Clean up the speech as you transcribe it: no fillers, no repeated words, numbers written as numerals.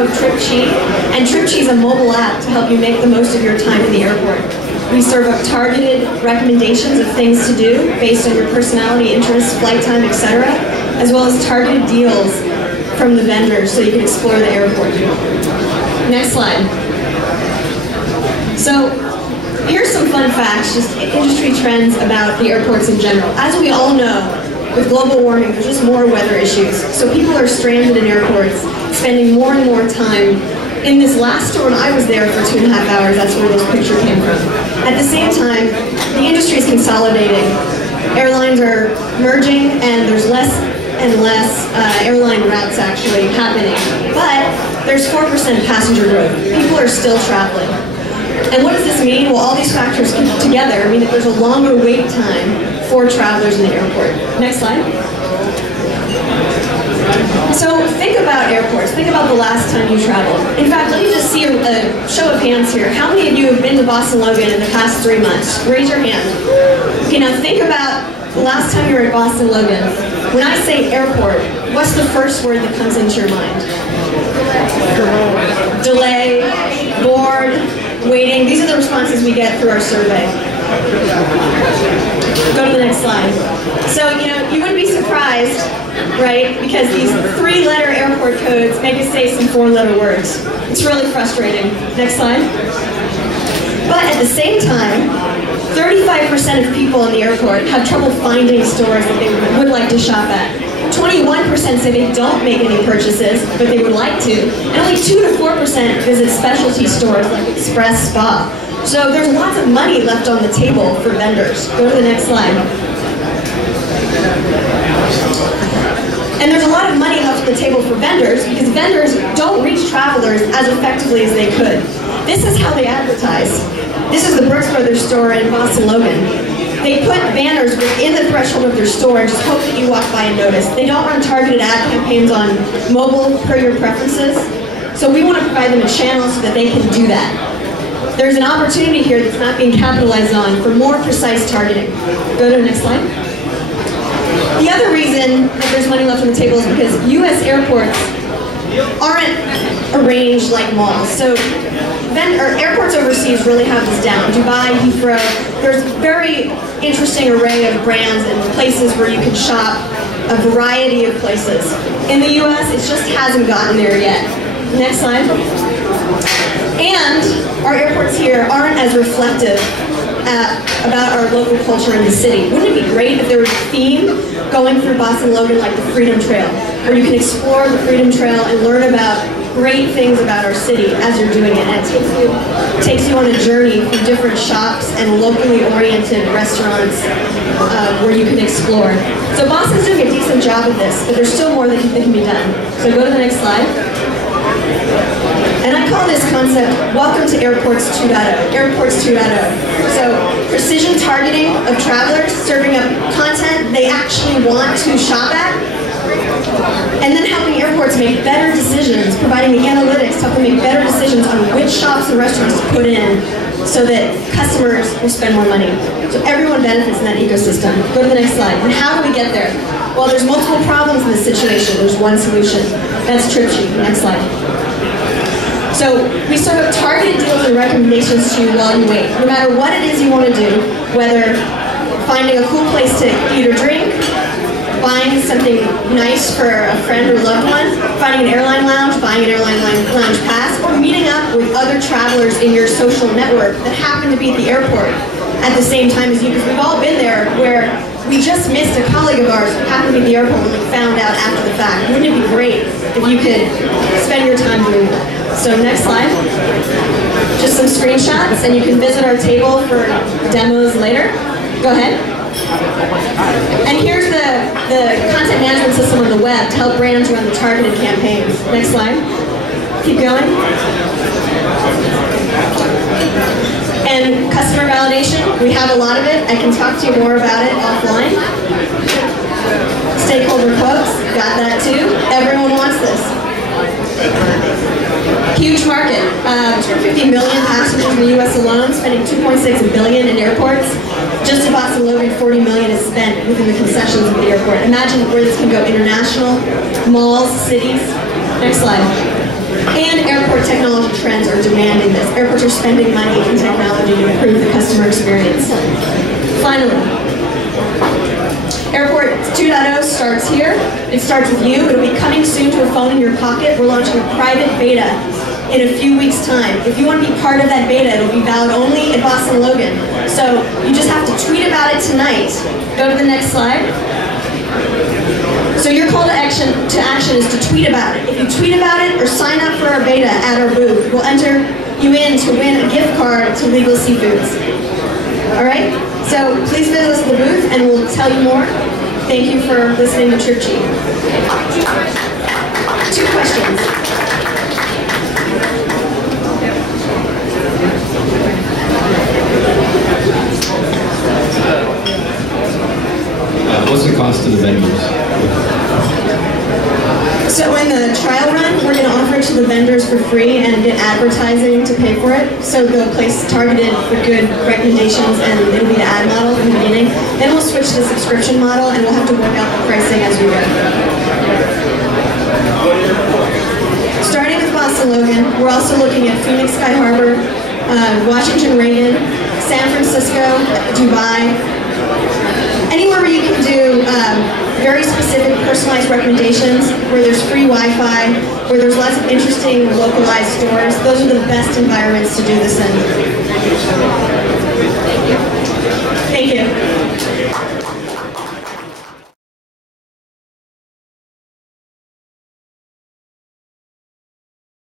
CEO of Tripchi, and Tripchi is a mobile app to help you make the most of your time in the airport. We serve up targeted recommendations of things to do based on your personality, interests, flight time, etc., as well as targeted deals from the vendors so you can explore the airport. Next slide. So here's some fun facts, just industry trends about the airports in general. As we all know, with global warming, there's just more weather issues. So people are stranded in airports, spending more and more time. In this last store when I was there for 2.5 hours, that's where this picture came from. At the same time, the industry is consolidating. Airlines are merging, and there's less and less airline routes actually happening. But there's 4% passenger growth. People are still traveling. And what does this mean? Well, all these factors together mean that there's a longer wait time for travelers in the airport. Next slide. So think about airports. Think about the last time you traveled. In fact, let me just see a show of hands here. How many of you have been to Boston Logan in the past 3 months? Raise your hand. Okay, now think about the last time you were at Boston Logan. When I say airport, what's the first word that comes into your mind? Delay, bored, waiting. These are the responses we get through our survey. Go to the next slide. So, you wouldn't be surprised, right? Because these 3-letter airport codes make us say some 4-letter words. It's really frustrating. Next slide. But at the same time, 35% of people in the airport have trouble finding stores that they would like to shop at. 21% say they don't make any purchases, but they would like to. And only 2 to 4% visit specialty stores like Express Spa. So there's lots of money left on the table for vendors. Go to the next slide. And there's a lot of money left on the table for vendors because vendors don't reach travelers as effectively as they could. This is how they advertise. This is the Brooks Brothers store in Boston Logan. They put banners within the threshold of their store and just hope that you walk by and notice. They don't run targeted ad campaigns on mobile per your preferences. So we want to provide them a channel so that they can do that. There's an opportunity here that's not being capitalized on for more precise targeting. Go to the next slide. The other reason that there's money left on the table is because U.S. airports aren't arranged like malls. So airports overseas really have this down. Dubai, Heathrow, there's a very interesting array of brands and places where you can shop, a variety of places. In the U.S., it just hasn't gotten there yet. Next slide. And our airports here aren't as reflective about our local culture in the city. Wouldn't it be great if there was a theme going through Boston Logan like the Freedom Trail, where you can explore the Freedom Trail and learn about great things about our city as you're doing it. And it takes you on a journey through different shops and locally oriented restaurants where you can explore. So Boston's doing a decent job of this, but there's still more that can be done. So go to the next slide. And I call this concept Welcome to Airports 2.0. Airports 2.0. So precision targeting of travelers, serving up content they actually want to shop at, and then helping airports make better decisions, providing the analytics to help them make better decisions on which shops and restaurants to put in so that customers will spend more money. So everyone benefits in that ecosystem. Go to the next slide. And how do we get there? Well, there's multiple problems in this situation. There's one solution. That's tripchi. Next slide. So we serve up targeted deals and recommendations to you while you wait. No matter what it is you want to do, whether finding a cool place to eat or drink, buying something nice for a friend or loved one, finding an airline lounge, buying an airline lounge pass, or meeting up with other travelers in your social network that happen to be at the airport at the same time as you, because we've all been there where we just missed a colleague of ours who happened to be at the airport and we found out after the fact. Wouldn't it be great if you could spend your time doing that? So next slide. Just some screenshots, and you can visit our table for demos later. Go ahead. And here's the content management system on the web to help brands run the targeted campaigns. Next slide. Keep going. And customer validation, we have a lot of it. I can talk to you more about it offline. Stakeholder quotes, got that too. Everyone wants this. Huge market. 250 million passengers in the U.S. alone, spending $2.6 billion in airports. Just in Boston Logan, 40 million is spent within the concessions of the airport. Imagine where this can go international, malls, cities. Next slide. And airport technology trends are demanding this. Airports are spending money in technology to improve the customer experience. Finally, Airport 2.0 starts here. It starts with you. It'll be coming soon to a phone in your pocket. We're launching a private beta in a few weeks' time. If you want to be part of that beta, it'll be valid only at Boston Logan. So you just have to tweet about it tonight. Go to the next slide. So your call to action is to tweet about it. If you tweet about it or sign up for our beta at our booth, we'll enter you in to win a gift card to Legal Seafoods. All right? So please visit us at the booth and we'll tell you more. Thank you for listening to Tripchi. 2 questions. What's the cost to the vendors? So in the trial run, we're going to offer it to the vendors for free and get advertising to pay for it. So they'll place targeted for good recommendations and it'll be the ad model in the beginning. Then we'll switch to the subscription model and we'll have to work out the pricing as we go. Starting with Boston Logan, we're also looking at Phoenix Sky Harbor, Washington Reagan, San Francisco, Dubai, anywhere where you can do very specific personalized recommendations, where there's free Wi-Fi, where there's lots of interesting localized stores. Those are the best environments to do this in. Thank you.